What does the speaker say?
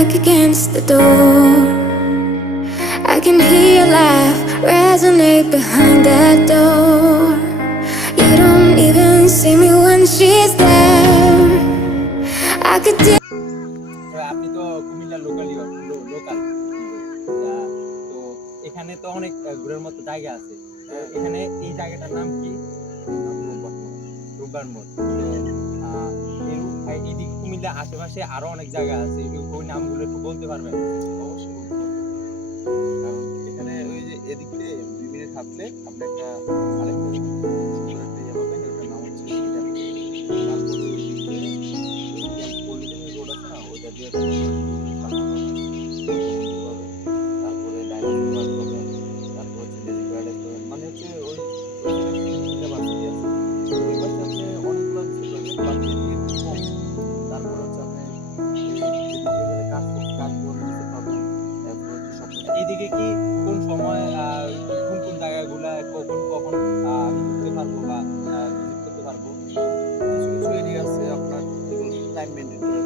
back against the door. I can hear your laugh resonate behind that door. You don't even see me when she's there. I could do. আপনি তো কুমিল্লার local তো এখানে তো অনেক ঘোরার মতো জায়গা আছে। এখানে এই জায়গাটার নাম কি? রোববার মোড়। এদিকে কুমিল্লার আশেপাশে আরো অনেক জায়গা আছে, ওই নামগুলো একটু বলতে পারবেন? অবশ্যই বলতে পারবো, কারণ এখানে ওই যে এদিক দিয়ে 2 মিনিট হাঁটলে আপনি একটা আরেকটা সুন্দর একটা ইয়ে পাবেন, ওটার নাম হচ্ছে ইডান। তারপরে ওই দিক দিয়ে পল্লিডেঙ্গি রোড আছে না, ওইটা দিয়ে তারপরে ডাইনোসর পার্ক পাবেন, তারপর হচ্ছে লেজি প্যারাডাইস পাবেন, মানে হচ্ছে ওই তিনটা বাকি আছে। ওই পাশে আছে অনেকগুলো কিছু পাবেন, বাকি এদিকে একটু কম। তারপর হচ্ছে আপনি এদিকে গেলে কাশবন কিছু পাবেন। তারপর হচ্ছে সব এইদিকে কি কোন সময় কোন কোন জায়গাগুলা কখন কখন আমি ঘুরতে পারবো বা ভিজিট করতে পারবো? কিছু কিছু এরিয়া আছে আপনার টাইম মেনটেন করে